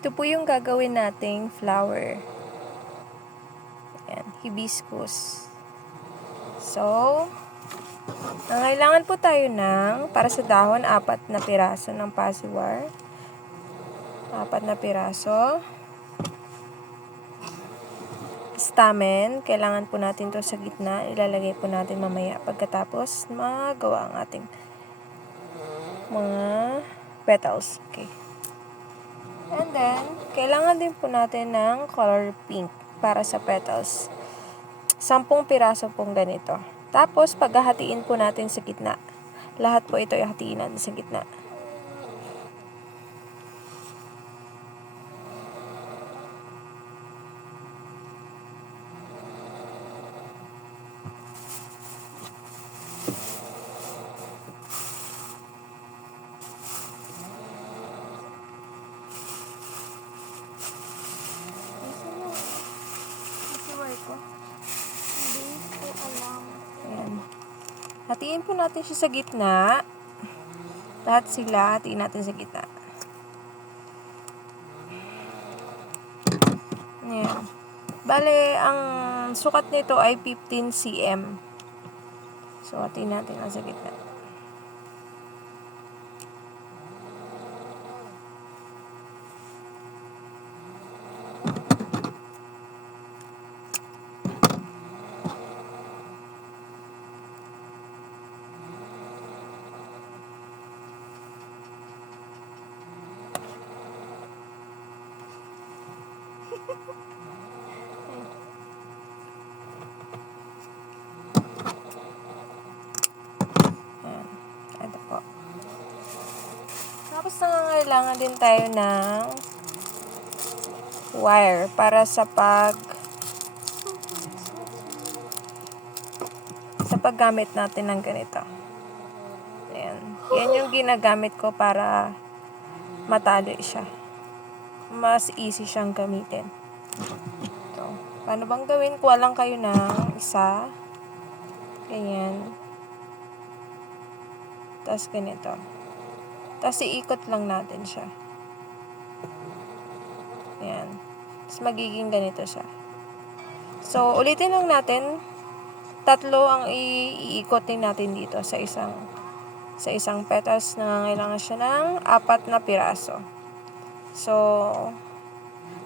Ito po yung gagawin nating flower. Ayan, hibiscus. So, nangailangan po tayo ng, para sa dahon, 4 na piraso ng pasiwar. 4 na piraso. Stamen, kailangan po natin to sa gitna. Ilalagay po natin mamaya pagkatapos magawa ang ating mga petals. Okay. And then, kailangan din po natin ng color pink para sa petals. 10 piraso pong ganito. Tapos, paghahatiin po natin sa gitna. Lahat po ito ihatiin natin sa gitna. Ayan. Hatiin po natin siya sa gitna. Lahat sila, hatiin natin sa gitna. Ayan. Bale, ang sukat nito ay 15 cm. So, hatiin natin lang sa gitna. Ito po. Tapos nangangailangan din tayo ng wire para sa paggamit natin ng ganito. Ayan. Yan yung ginagamit ko para matali siya. Mas easy siyang gamitin. Ito. Paano bang gawin? Kuha lang kayo ng isa. Ganyan. Tapos ganito. Tapos iikot lang natin siya. Ayan. Tapos magiging ganito siya. So, ulitin lang natin. 3 ang iikotin natin dito sa isang petals. Nangangailangan siya ng 4 na piraso. So,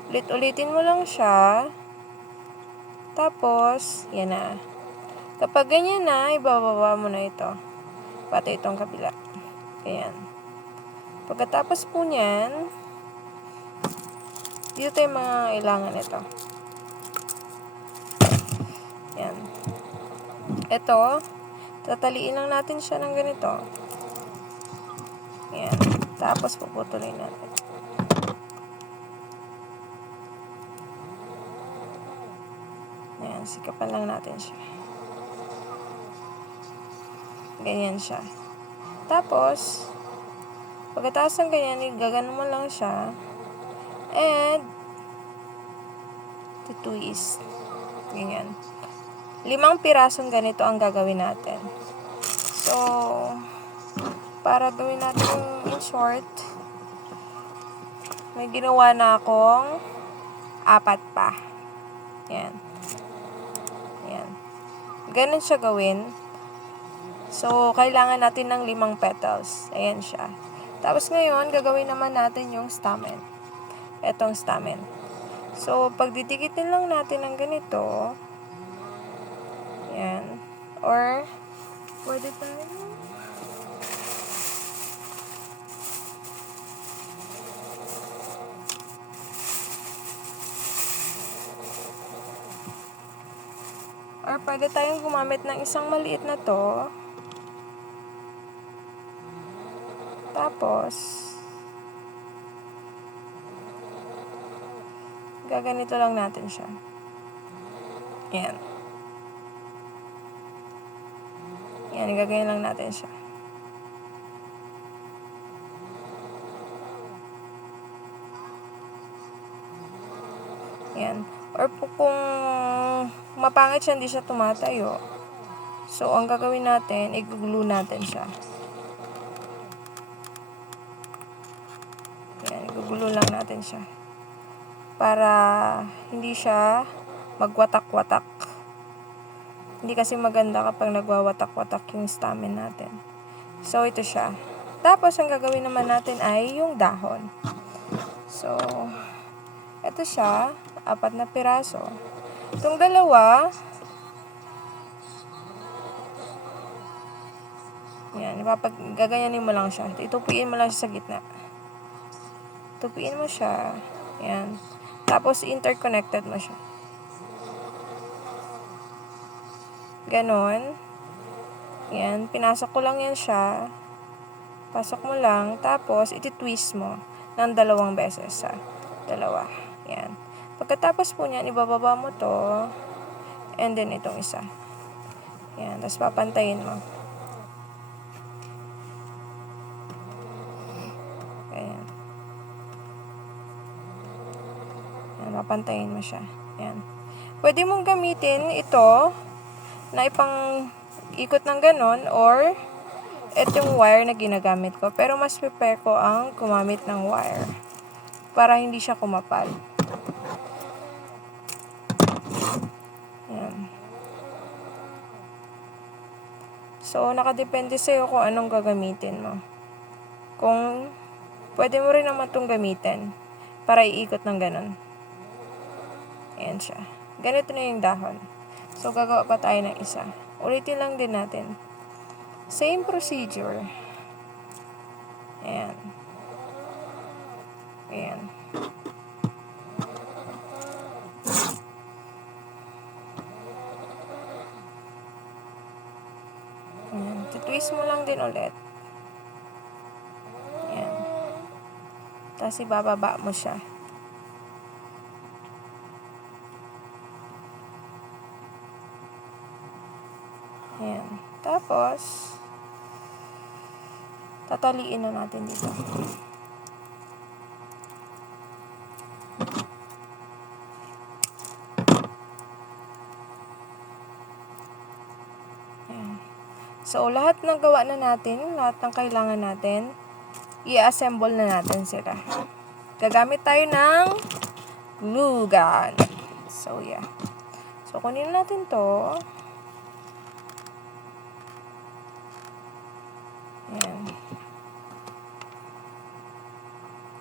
ulit-ulitin mo lang siya. Tapos, yan na. Kapag ganyan na, ibababa mo na ito. Pati itong kabila. Ayan. Pagkatapos po niyan, dito tayo mga kailangan ito. Ayan. Ito, tataliin lang natin siya ng ganito. Ayan. Tapos puputulin natin. Ayan, sikapan lang natin siya. Ganyan siya. Tapos, pagkatapos ng ganyan, gaganon mo lang siya. And, twist. Ganyan. 5 pirasong ganito ang gagawin natin. So, para gawin natin in short, may ginawa na akong 4 pa. Yan. Yan. Ganun siya gawin. So, kailangan natin ng 5 petals. Ayan siya. Tapos ngayon, gagawin naman natin yung stamen. Etong stamen. So, pagdidikitin lang natin ng ganito. Yan. Or, pwede tayo. Or, pwede tayong gumamit ng isang maliit na to. Tapos, gaganito lang natin siya. Yan. Yan, gagawin lang natin siya. Yan. Or kung mapangit siya, hindi siya tumatayo. So, ang gagawin natin, i-glue natin siya. Yan, i-glue lang natin siya. para hindi siya magwatak-watak. Hindi kasi maganda kapag nagwawatak-watak yung stamen natin. So, ito siya. Tapos, ang gagawin naman natin ay yung dahon. So, ito siya. 4 na piraso. Itong dalawa, yan, gagayanin mo lang siya. Itupiin mo lang siya sa gitna. Tupiin mo siya. Yan. Tapos, interconnected mo siya. Ganon. Yan. Pinasok ko lang yan siya. Pasok mo lang. Tapos, iti-twist mo ng 2 beses. Dalawa. Yan. Pagkatapos po niyan, ibababa mo to. And then, itong isa. Yan. Tapos, papantayin mo. Ayan. Yan. Papantayin mo siya. Yan. Pwede mong gamitin ito na ipang ikot ng ganon or ito yung wire na ginagamit ko. Pero mas prepare ko ang gumamit ng wire para hindi siya kumapal. Yan. So, nakadepende sa'yo kung anong gagamitin mo. Kung pwede mo rin naman itong gamitin para iikot ng ganon. Ayan siya. Ganito na yung dahon. So, gagawa pa tayo ng isa. Ulitin lang din natin. Same procedure. Ayan. Ayan. Ayan. Titwist mo lang din ulit. Ayan. Tapos, ibababa mo siya. Ayan. Tapos, tataliin na natin dito. Ayan. So, lahat ng gawa na natin, lahat ng kailangan natin, i-assemble na natin sila. Gagamit tayo ng glue gun. So, yeah. So, kunin natin to. Ayan.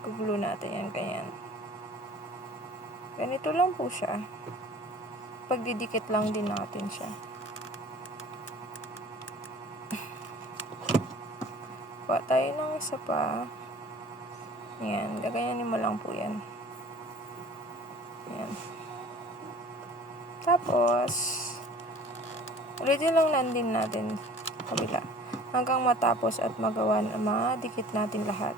Gugulo natin yan, ganyan. Ganito lang po siya. Pagdidikit lang din natin siya. Kuha tayo ng isa pa. Ayan, gagayanin mo lang po yan. Ayan. Tapos, ulitin lang nandin natin kabila. Hanggang matapos at magawa na madikit natin lahat.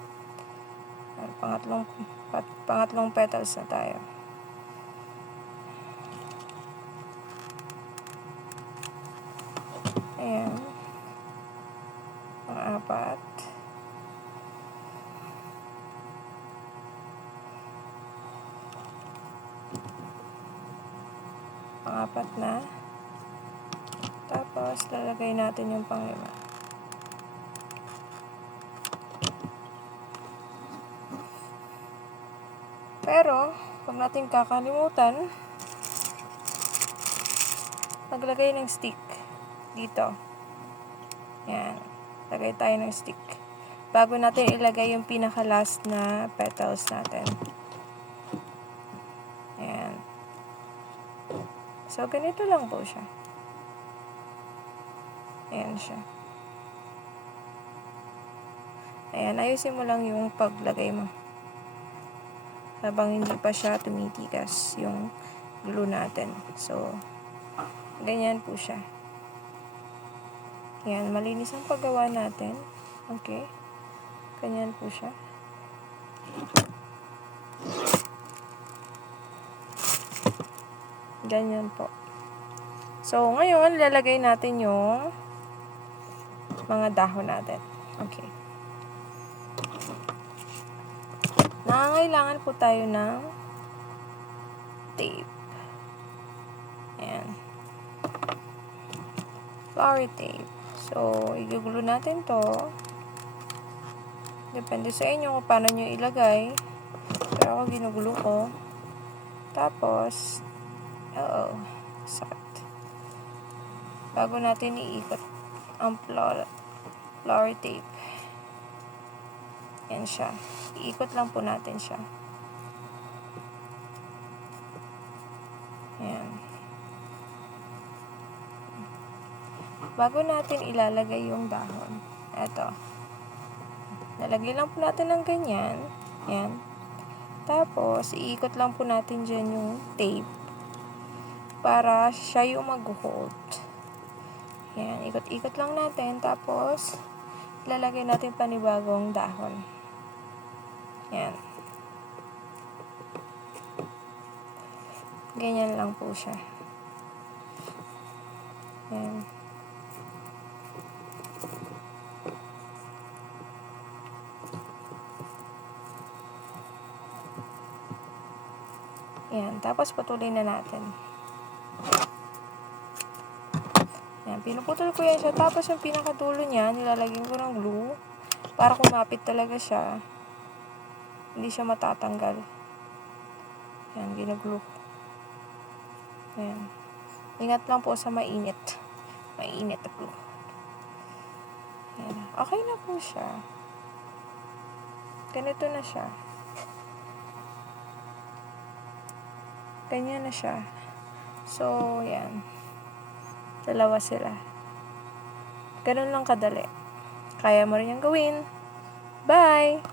Pangatlong petals na tayo. Ayan. Pang-4. Pang-4 na. Tapos, lalagay natin yung pang-5. Pero, huwag natin kakalimutan maglagay ng stick dito. Yan. Lagay tayo ng stick. Bago natin ilagay yung pinaka-last na petals natin. Yan. So, ganito lang po siya. Ayan siya. Ayan, ayusin mo lang yung paglagay mo. Habang hindi pa siya tumitigas yung glue natin. So, ganyan po siya. Yan, malinis ang paggawa natin. Okay. Ganyan po siya. Ganyan po. So, ngayon, lalagay natin yung mga dahon natin. Okay. Nangangailangan po tayo ng tape. Ayan. Flowery tape. So, igugulo natin to. Depende sa inyo kung paano nyo ilagay. Pero ako ginugulo ko. Tapos, sakit. Bago natin iikot ang flower tape. Yan siya. Iikot lang po natin siya. Yan. Bago natin ilalagay yung dahon, eto. Nalagay lang po natin ng ganyan. Yan. Tapos, iikot lang po natin dyan yung tape para siya yung mag-hold. Yan. Ikot-ikot lang natin. Tapos, ilalagay natin panibagong dahon. Yan. Ganyan lang po siya. Yan. Yan. Tapos, patuloy na natin. Yan. Pinuputol ko yan siya. Tapos, yung pinakadulo niya, nilalagyan ko ng glue para kumapit talaga siya. Hindi siya matatanggal. Yan. Ginaglue. Yan. Ingat lang po sa mainit. Mainit na glue. Yan. Okay na po siya. Ganito na siya. Ganyan na siya. So, yan. Dalawa sila. Ganun lang kadali. Kaya mo rin yung gawin. Bye!